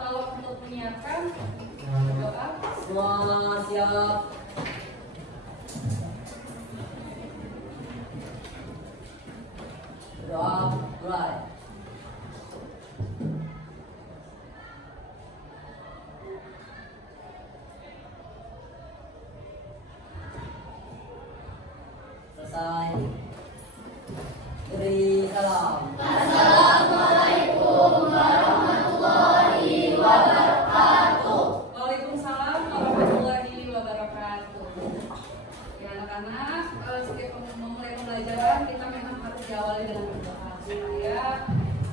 tahu untuk menyiapkan doa. Semua siap. Doa mulai. Selesai. Beri salam. Assalamualaikum warahmatullahi wabarakatuh. Waalaikumsalam warahmatullahi wabarakatuh. Ya anak-anak, setiap memulai pembelajaran kita memang harus diawali dengan berdoa supaya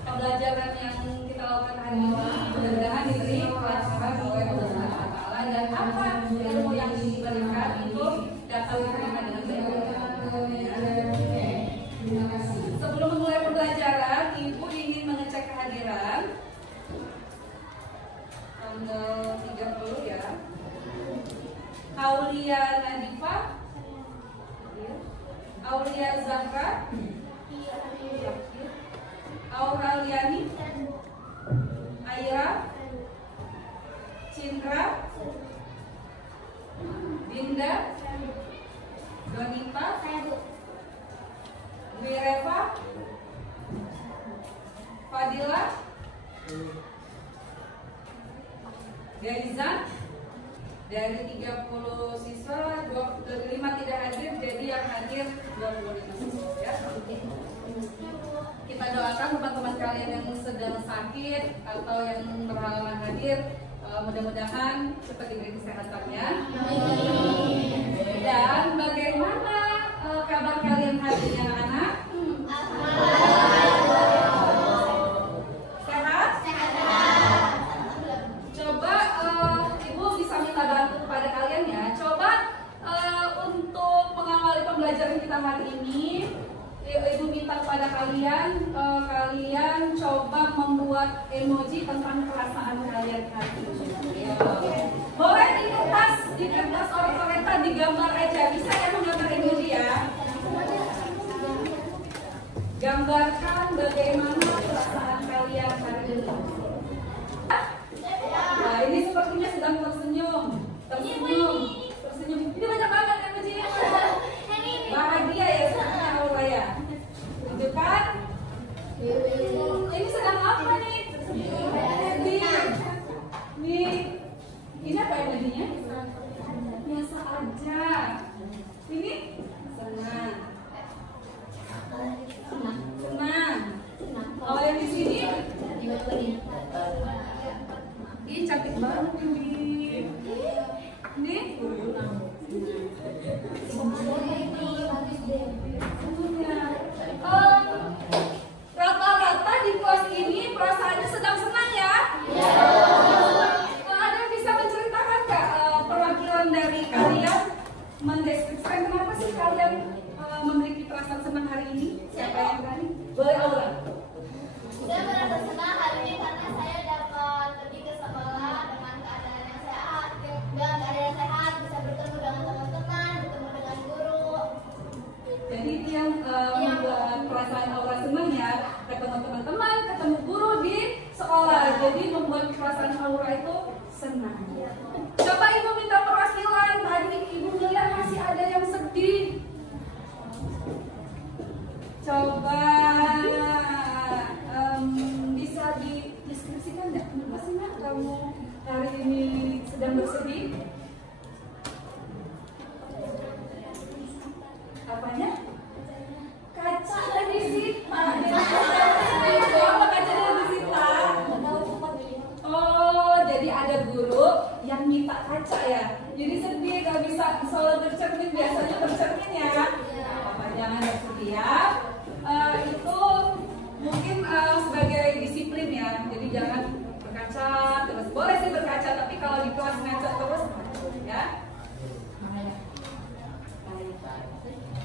pembelajaran yang kita lakukan hari ini mudah-mudahan diberi kelancaran oleh Allah Subhanahu wa Ta'ala, dan apa ilmu yang diberikan itu dapat diterima dengan baik. Terima kasih. Sebelum memulai pembelajaran, Ibu ingin mengecek kehadiran tanggal 30 ya. Aulia Nadifa, Aulia Zahra, Auraliani, Aira, Cindra, Dinda, Donita, Wireva, Fadila, Gaizan. Dari 30 siswa, 25 tidak hadir, jadi yang hadir 25 siswa ya. Kita doakan teman-teman kalian yang sedang sakit atau yang berhalangan hadir, mudah-mudahan cepat diberi kesehatannya. Dan bagaimana kabar kalian hari ini anak-anak? Sehat? Coba Ibu bisa minta bantu kepada kalian ya. Coba untuk mengawali pembelajaran kita hari ini, Ibu minta kepada kalian, kalian coba membuat emoji tentang perasaan kalian hari ini. Boleh di kertas oret-oretan digambar aja, bisa ya menggambar emoji ya. Gambarkan bagaimana perasaan kalian hari ini. Nah, ini sepertinya sedang tersenyum. Ini banyak banget emojinya. Bahagia ya sebenarnya aura ya. Tunjukkan. Ini sedang apa nih? Happy. Nih, ini apa emojinya? Biasa aja. Ini senang. Senang. Kalau yang di sini, ini cantik banget ini. Nih. Rata-rata di kelas ini perasaannya sedang senang ya? Ada yang bisa menceritakan nggak perwakilan dari kalian mendeskripsikan kenapa sih kalian memiliki perasaan senang hari ini? Siapa yang berani? Boleh Aura. Saya merasa senang hari ini karena saya dapat pergi ke sekolah dengan keadaan yang sehat. Dengan keadaan yang sehat bisa bertemu dengan teman-teman, bertemu dengan guru. Jadi itu yang membuat perasaan Aura senang ya, ketemu teman-teman, ketemu guru di sekolah. Jadi membuat perasaan Aura itu senang. Coba Ibu minta perwakilan. Tadi Ibu melihat masih ada yang sedih. Coba bisa dideskripsikan nggak? Kenapa sih Nak kamu hari ini sedang bersedih? Apanya? Kaca lagi disita. Kenapa kacanya disita? Oh, jadi ada guru yang minta kaca ya. Jadi sedih gak bisa selalu bercermin, biasanya bercermin ya. Apa jangan bersedih ya. Itu mungkin sebagai disiplin ya. Jadi jangan berkaca terus. Boleh sih berkaca, tapi kalau di kelas ngaca terus ya.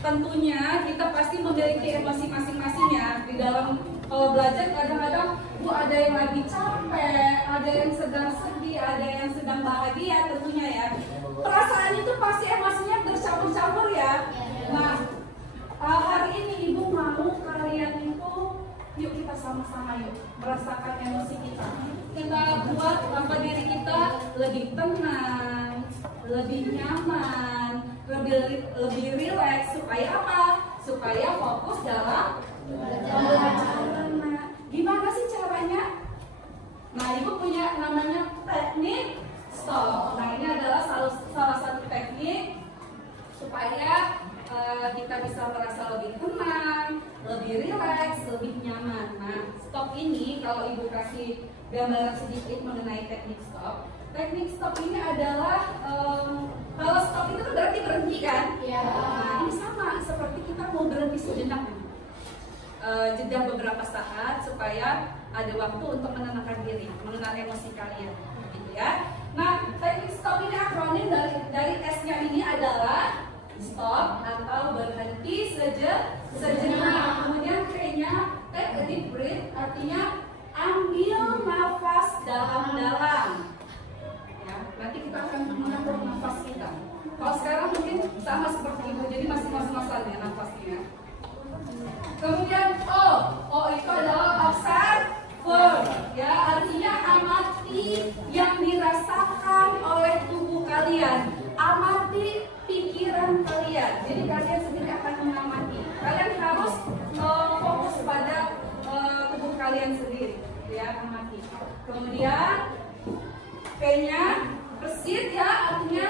Tentunya kita pasti memiliki emosi masing-masing ya. Di dalam kalau belajar kadang-kadang ada yang lagi capek, ada yang sedang sedih, ada yang sedang bahagia tentunya ya. Perasaan itu pasti emosinya bercampur-campur ya. Nah, hari ini Ibu mau kalian itu, yuk kita sama-sama yuk merasakan emosi kita. Yang kita buat diri kita lebih tenang, lebih nyaman, lebih rileks. Supaya apa? Supaya fokus dalam pembelajaran. Nah, gimana sih caranya? Nah, Ibu punya namanya teknik stop. Nah, ini adalah salah satu teknik supaya kita bisa merasa lebih tenang, lebih rileks, lebih nyaman. Nah, stop ini kalau Ibu kasih gambaran sedikit mengenai teknik stop. Teknik stop ini adalah kalau stop itu kan berarti berhenti kan? Ya. Nah, ini sama seperti kita mau berhenti sejenak, jeda beberapa saat supaya ada waktu untuk menenangkan diri, mengenal emosi kalian, gitu ya. Nah, teknik stop ini akronim dari S-nya ini adalah stop atau berhenti sejenak. Kemudian T-nya take a deep breath, artinya ambil nafas dalam-dalam. Ya, nanti kita akan mengatur nafas kita. Kalau sekarang mungkin sama seperti Ibu, jadi masih ngos-ngosan ya nafasnya. Kemudian O itu adalah observe, ya artinya amati yang dirasakan oleh tubuh kalian, amati pikiran kalian. Jadi kalian sendiri akan mengamati. Kalian harus fokus pada tubuh kalian sendiri, ya amati. Kemudian P-nya proceed, ya artinya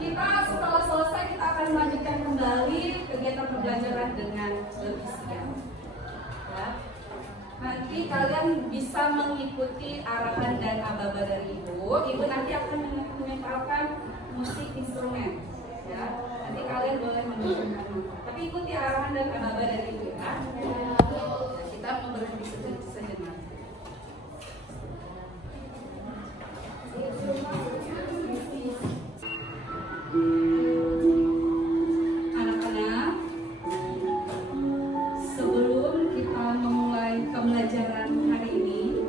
kita setelah selesai kita akan melanjutkan kembali kegiatan pembelajaran dengan lebih siap. Ya. Nanti kalian bisa mengikuti arahan dan aba-aba dari Ibu. Ibu nanti akan menempelkan musik instrumen. Ya. Nanti kalian boleh mendengarkan. Tapi ikuti arahan dan aba-aba dari Ibu ya. Kita mau berhenti sejenak. Anak-anak, sebelum kita memulai pembelajaran hari ini,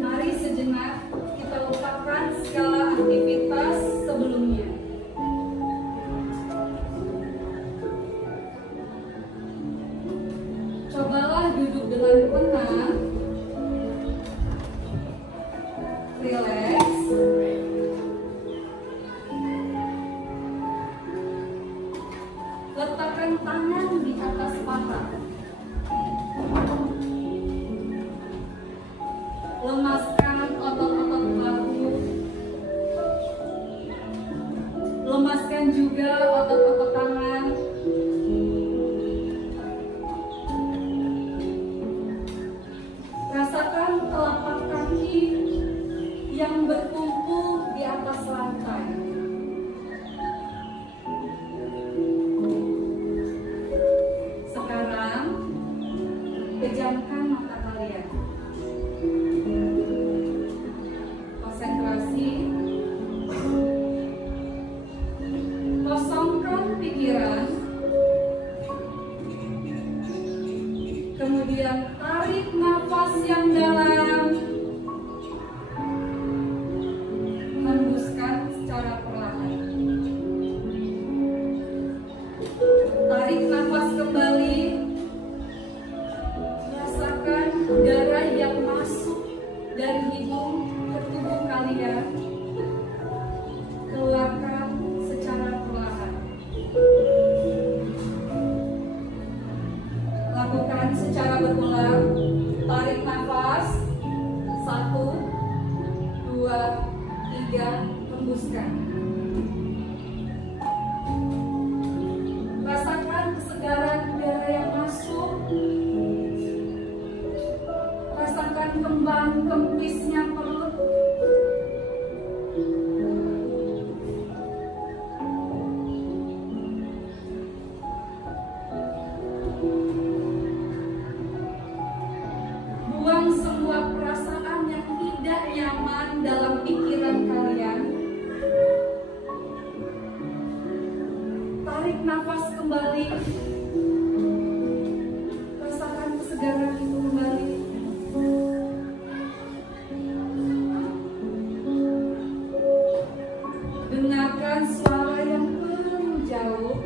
mari sejenak kita lupakan segala aktivitas sebelumnya. Cobalah duduk dengan tenang, rileks. Letakkan tangan di atas paha. Lemaskan otot-otot bahu. Lemaskan juga otot-otot tangan. Rasakan telapak kaki yang berkumpul di atas lantai. Sekarang pejamkan mata kalian. Konsentrasi. Kosongkan pikiran. Kemudian tarik nafas yang dalam. Hembuskan secara perlahan. Tarik nafas kembali. Rasakan udara yang masuk dari hidung ke tubuh kalian. Keluarkan secara perlahan. Lakukan secara berulang. Tarik nafas. 1, 2, 3, hembuskan. Rasakan kesegaran udara yang masuk. Rasakan kembang kempisnya perut. Buang semua perasaan yang tidak nyaman dalam pikiran kalian. Tarik nafas kembali. Rasakan kesegaran itu kembali. Dengarkan suara yang jauh.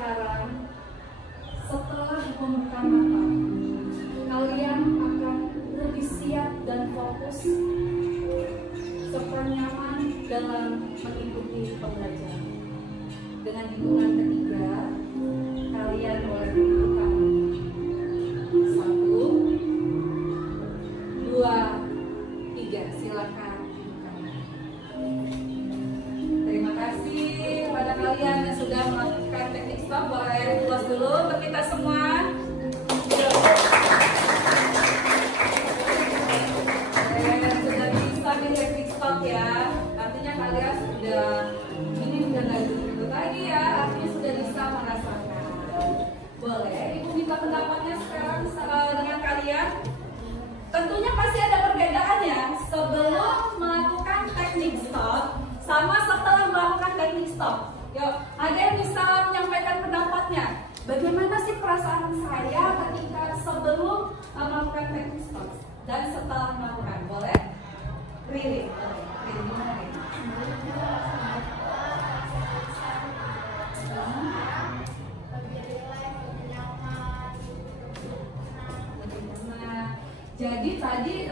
sekarang setelah membuka mata, kalian akan lebih siap dan fokus serta nyaman dalam mengikuti pembelajaran. Dengan hitungan ketiga, kalian boleh membuka mata. 1, 2, 3, silakan buka mata. Terima kasih kepada kalian yang sudah melakukan teknik stop. Boleh close dulu untuk kita semua. Sudah bisa di teknik stop ya. Artinya kalian sudah ini udah nggak gitu lagi ya. Artinya sudah bisa merasakan. Boleh Ibu minta pendapatnya sekarang dengan kalian. Tentunya pasti ada perbedaannya sebelum melakukan teknik stop sama setelah melakukan teknik stop. Yuk, ada yang bisa menyampaikan pendapatnya. Bagaimana sih perasaan saya ketika sebelum melakukan teknik stop dan setelah melakukan? Boleh? Riri, gimana Riri? Jadi tadi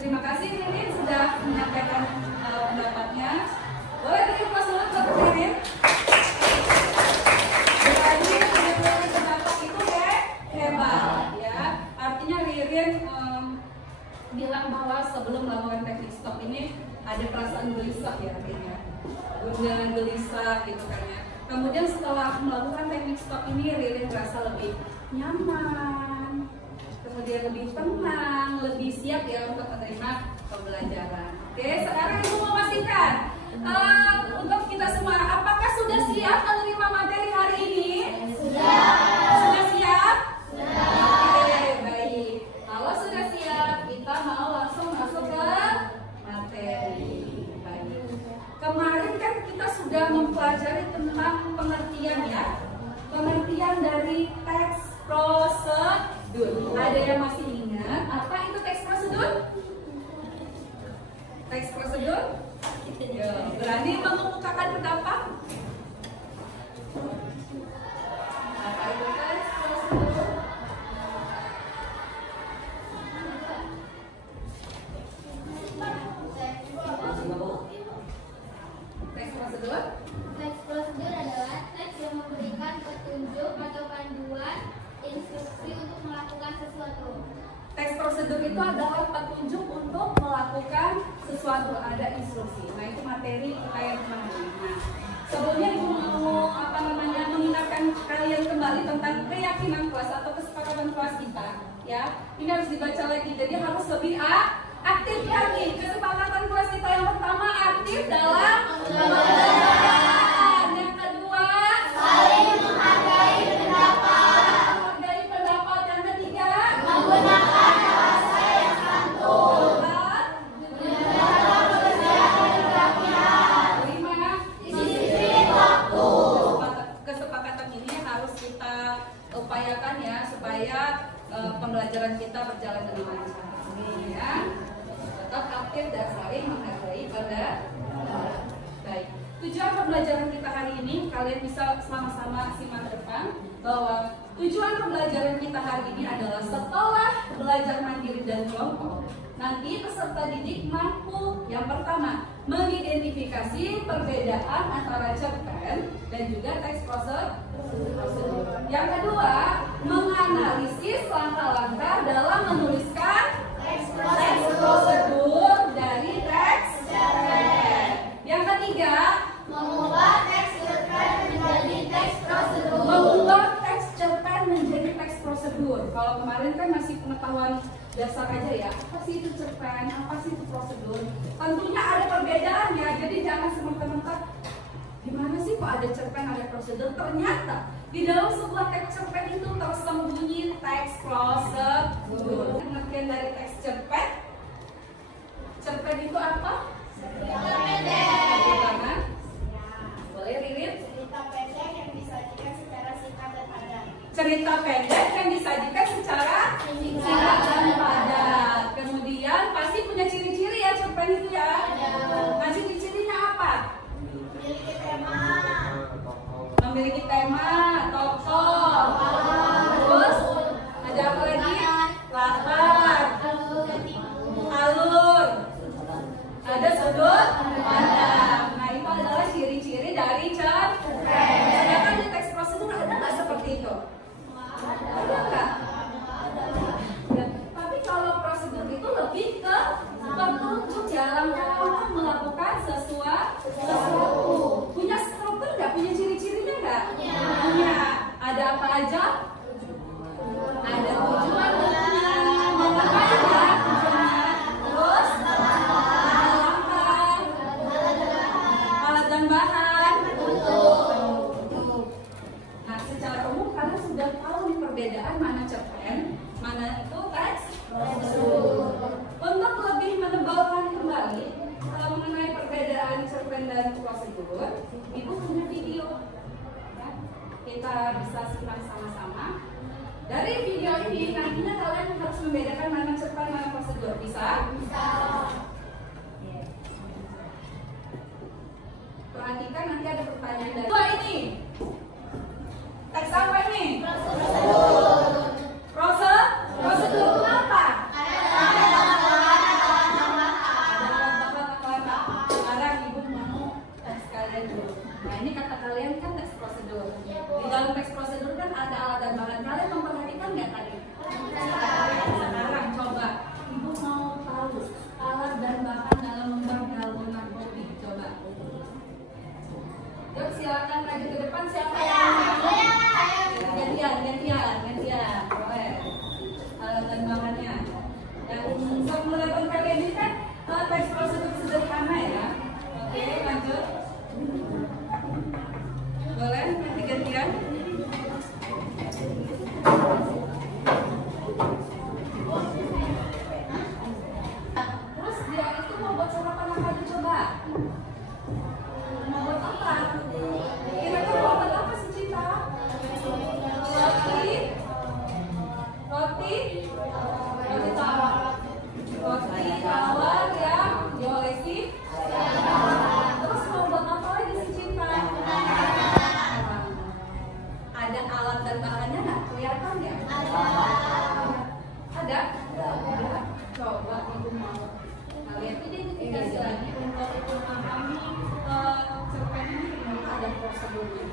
terima kasih Ririn sudah menyampaikan pendapatnya. Boleh terima kasih untuk Ririn. Jadi pendapat itu hebat ya. Artinya Ririn bilang bahwa sebelum melakukan teknik stop ini ada perasaan gelisah ya artinya. Gundahan gelisah gitu kan ya. Kemudian setelah melakukan teknik stop ini Ririn merasa lebih nyaman, kemudian lebih tenang, lebih siap ya untuk menerima pembelajaran. Oke, sekarang Ibu mau pastikan untuk kita semua, apakah sudah siap menerima materi hari ini? Sudah. Sudah siap? Sudah. Oke, baik. Kalau sudah siap, kita mau langsung masuk ke materi. Baik. Kemarin kan kita sudah mempelajari tentang pengertian ya, pengertian dari teks prosedur. Ada yang masih ingat apa itu teks prosedur? Teks prosedur? Ya, berani mengemukakan pendapat? Apa itu teks prosedur? Teks prosedur? Teks prosedur adalah teks yang memberikan petunjuk atau panduan instruksi untuk melakukan sesuatu. Teks prosedur itu adalah petunjuk untuk melakukan sesuatu, ada instruksi. Nah itu materi kita yang kemarin. Nah sebelumnya Ibu mau mengingatkan kalian kembali tentang keyakinan kelas atau kesepakatan kelas kita. Ya, ini harus dibaca lagi. Jadi harus lebih aktif lagi. Kesepakatan kelas kita yang pertama aktif dalam pembelajaran. Yang kedua Saling menghargai pendapat. menghargai pendapat. Yang ketiga Menggunakan bahasa yang santun. Menggunakan pekerjaan yang rapian. kelima Disiplin waktu. kesepakatan ini harus kita upayakan ya supaya pembelajaran kita berjalan dengan lancar. Ini ya, tetap aktif dan saling menghargai pada baik. Tujuan pembelajaran kita hari ini kalian bisa sama-sama simak depan bahwa tujuan pembelajaran kita hari ini adalah setelah belajar mandiri dan kelompok, nanti peserta didik mampu yang pertama mengidentifikasi perbedaan antara cerpen dan juga teks prosedur. Yang kedua, menganalisis langkah-langkah dalam menuliskan teks prosedur dari teks cerpen. Yang ketiga, Mengubah teks cerpen menjadi teks prosedur. mengubah teks cerpen menjadi teks prosedur. Kalau kemarin kan masih pengetahuan dasar aja ya, apa sih itu cerpen, apa sih itu prosedur. Tentunya ada perbedaannya, jadi jangan semerta-merta gimana sih kok ada cerpen ada prosedur. Ternyata di dalam sebuah teks cerpen itu tersembunyi teks prosedur. Pengertian dari teks cerpen, cerpen itu apa? Cerita pendek. Bagaimana? Boleh Ririn? Cerita pendek yang disajikan secara singkat dan padat. Cerita pendek yang disajikan secara singkat dan padat. Kemudian pasti punya ciri-ciri ya cerpen itu ya. Nah ciri-cirinya apa? Memiliki tema. Memiliki tema, ciri-cirinya nggak? Punya. Punya. Ada apa aja? Ada tujuan tentunya. Dan apa aja tujuannya? Terus langkah, alat dan bahan. Nah, secara umum kalian sudah tahu nih perbedaan mana cerpen, mana itu teks. Untuk lebih menebalkan kembali mengenai perbedaan cerpen dan prosedur, Ibu punya video. Ya, kita bisa simak sama-sama. Dari video ini nantinya kalian harus membedakan mana cerpen mana prosedur. Bisa? Bisa. Perhatikan nanti ada pertanyaan dari dua ini. Teks apa ini? Prosedur apa? Sekarang Ibu mau teks kalian dulu. Nah, ini kata kalian kan teks prosedur. Di dalam teks prosedur kan ada alat dan bahan. Kalian memperhatikan nggak tadi? Sekarang coba Ibu mau tahu alat dan bahan dalam membuat dalgona kopi. Coba. Yuk silakan maju ke depan, siapa yang gantian. Boleh. Alat dan bahannya. Dan formula kalian ini kan teks prosedur sederhana ya. Oke, lanjut. Boleh nanti gantian. Terus dia itu mau buat sarapan apa aja coba? Mau buat apa? Kira-kira mau buat apa sih Cinta? Roti tawar. Roti tawar yang diolesi. Terus mau buat apa lagi sih Cinta? Ada alat dan bahannya nggak? Kelihatan ya? Ada? Coba Ibu mau kalian identifikasi lagi untuk memahami cerpen ini ada prosedurnya.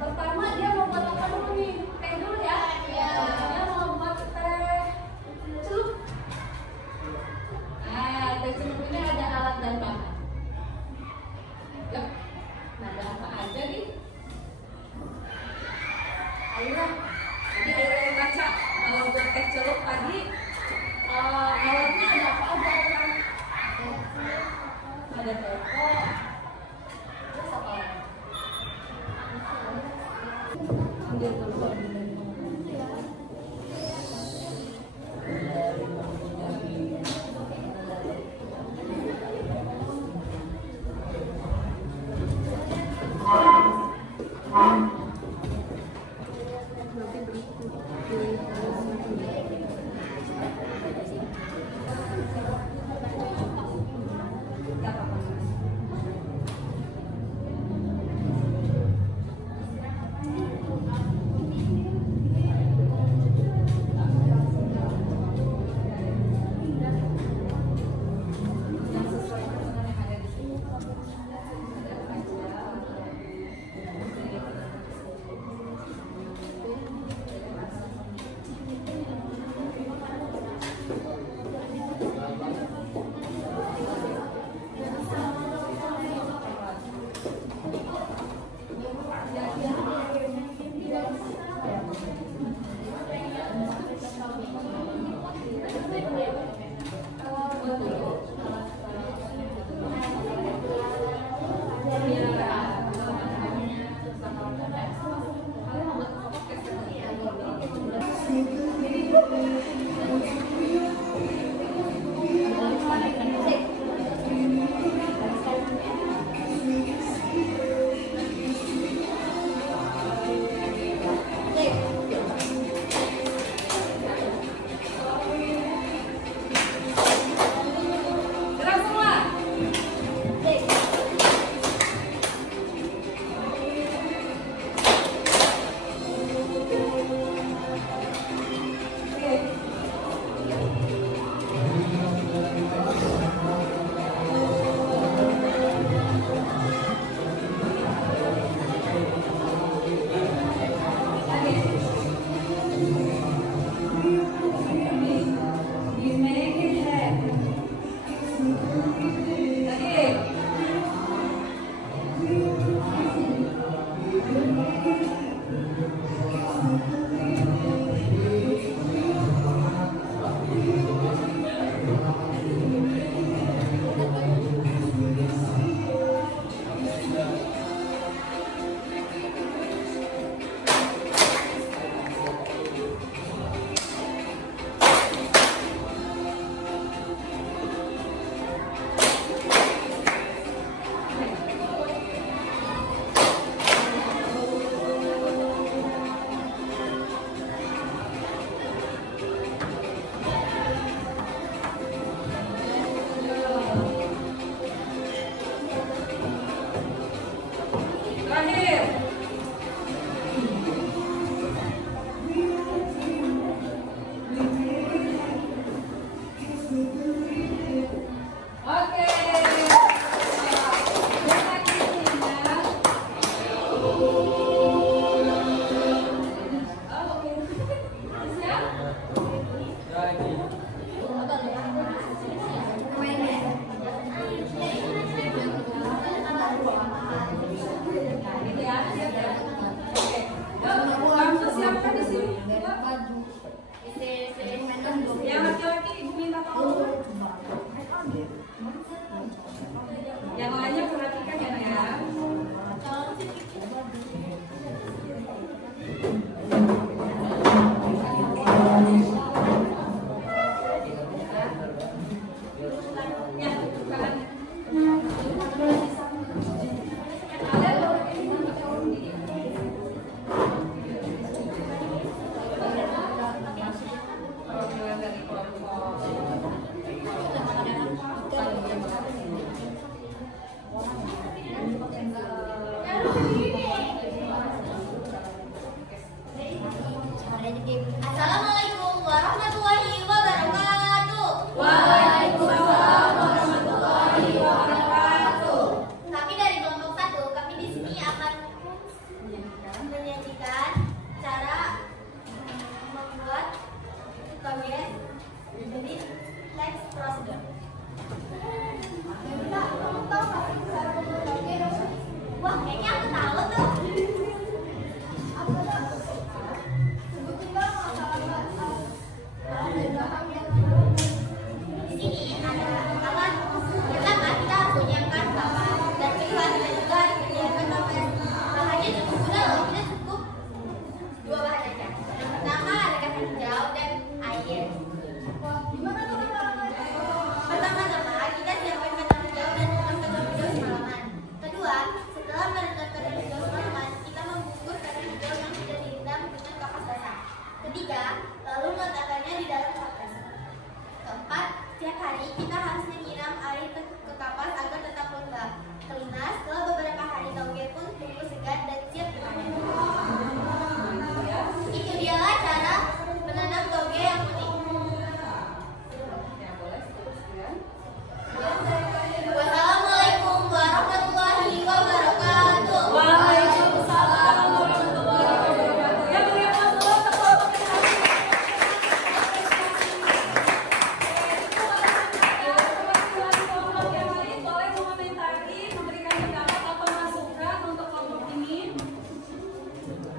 Pertama dia mau buat apa dulu nih? Teh dulu ya? Dia mau buat teh celup. Nah, teh celup ini ada alat dan bahan. Yuk, ada apa aja nih? Ayolah, jadi air kaca. Kalau buat teh celup tadi, alatnya ada apa aja? Ada teko. Terus apa lagi? Ambil dulu.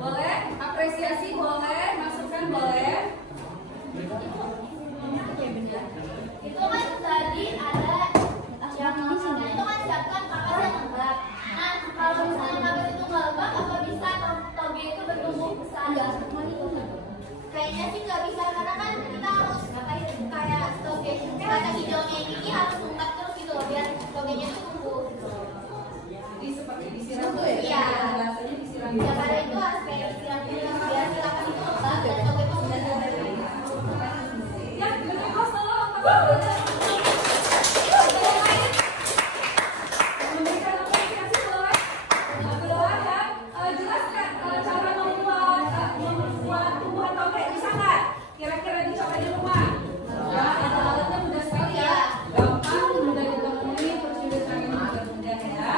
Boleh, apresiasi boleh, masukan boleh. Itu kan tadi ada yang maksudnya itu kan siapkan kapas yang lembab. Nah, kalau misalnya kapas itu nggak lembab, apa bisa toge itu bertumbuh besar? Kayaknya sih nggak bisa karena kan kita harus kayak toge kata hijaunya ini harus lembab terus gitu loh biar togenya itu tumbuh. Jadi seperti disiram tuh ya? Iya. Rasanya disiram. Ya pada itu harus kayak disiram dulu biar si kapas itu lembab dan toge itu sudah tumbuh. Ya, bener kok tolong. Memberikan apresiasi boleh. Boleh ya. Jelaskan cara membuat tumbuhan toge bisa nggak? Kira-kira dicoba di rumah. Ya, alatnya mudah sekali ya. Gampang, mudah ditemui, terus juga caranya juga mudah ya.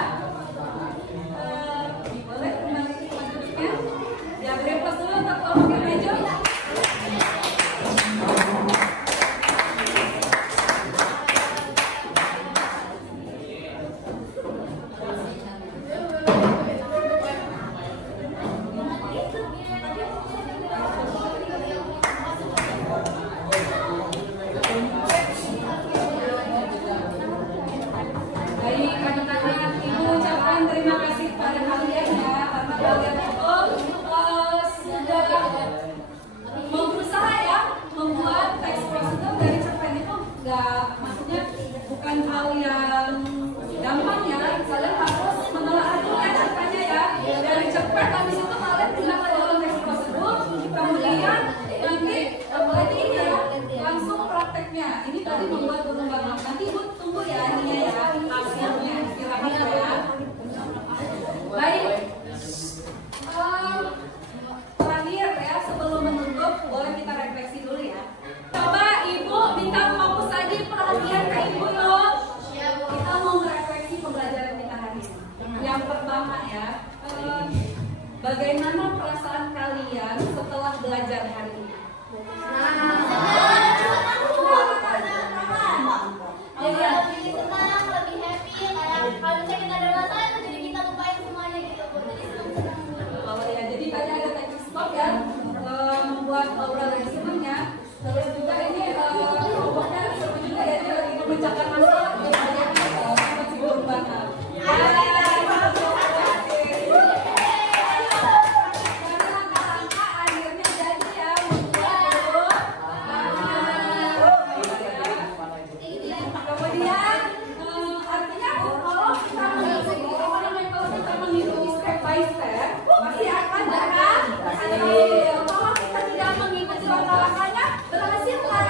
Boleh kembali ke selanjutnya. Ya, beri pos dulu untuk kelompok meja. Baik, anak-anak, Ibu ucapkan terima kasih kepada kalian ya, karena kalian itu sudah berusaha ya membuat teks prosedur dari cerpen itu maksudnya bukan hal yang gampang ya. Kalian harus menelaah dulu ya cerpennya ya. Dari cerpen habis itu kalian tidak ke dalam teks prosedur, kemudian nanti berarti ini ya langsung prakteknya. Ini tadi membuat pengembangan. Nanti Ibu tunggu ya ininya ya hasilnya silahkan ya. Baik. Terakhir ya sebelum menutup boleh kita refleksi dulu ya. Coba Ibu minta fokus aja perhatian ke Ibu loh. Kita mau merefleksi pembelajaran kita hari ini. Yang pertama ya, bagaimana perasaan kalian setelah belajar hari ini? Lebih senang, lebih happy, kayak kalau misalnya kita ada masalah itu jadi kita lupain semuanya gitu Bu. Jadi senang-senang Bu. Oh ya, jadi tadi ada teknik stop ya, membuat aura dari semuanya. Terus juga ini kelompoknya seru juga ya, dia lagi memecahkan masalah. Masih belum banget. Langkah-langkah akhirnya jadi ya, kemudian artinya kalau kita mengikuti step by step masih akan berhasil. Kalau kita tidak mengikuti langkah-langkahnya berhasil nggak?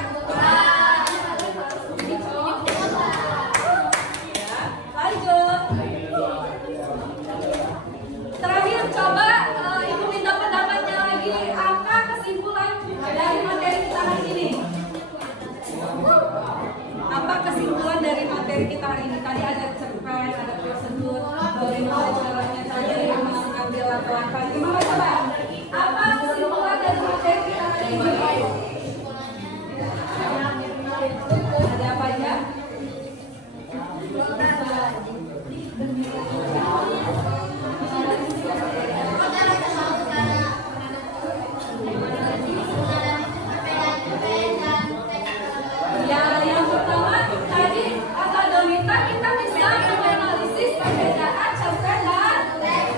Lanjut. Terakhir coba Ibu minta pendapatnya lagi. Apa kesimpulan dari materi kita hari ini? Apa kesimpulan dari materi kita hari ini? Tadi ada cerpen, ada prosedur, bagaimana caranya tadi yang mengambil langkah-langkah. Gimana coba? Apa kesimpulan dari materi kita hari ini? Ada apa aja? Ya, yang pertama tadi kata Donita kita bisa menganalisis perbedaan cerpen dan teks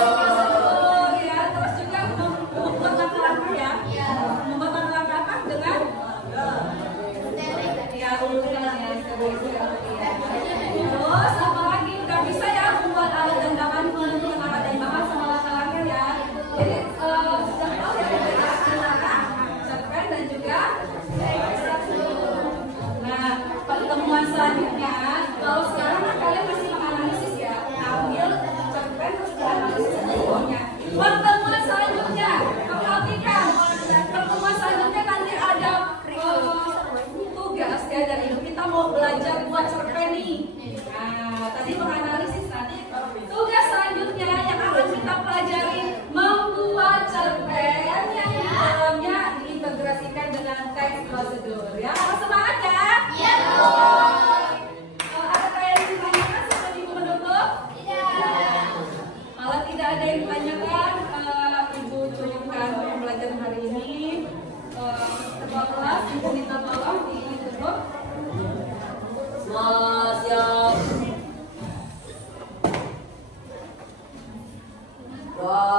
prosedur ya, terus juga membuat langkah-langkah ya, membuat langkah-langkah dengan ya urutan ya. Terus apa lagi? Nggak bisa ya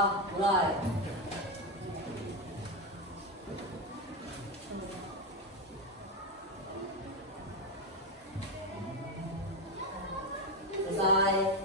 Bismillah, mulai. Selesai.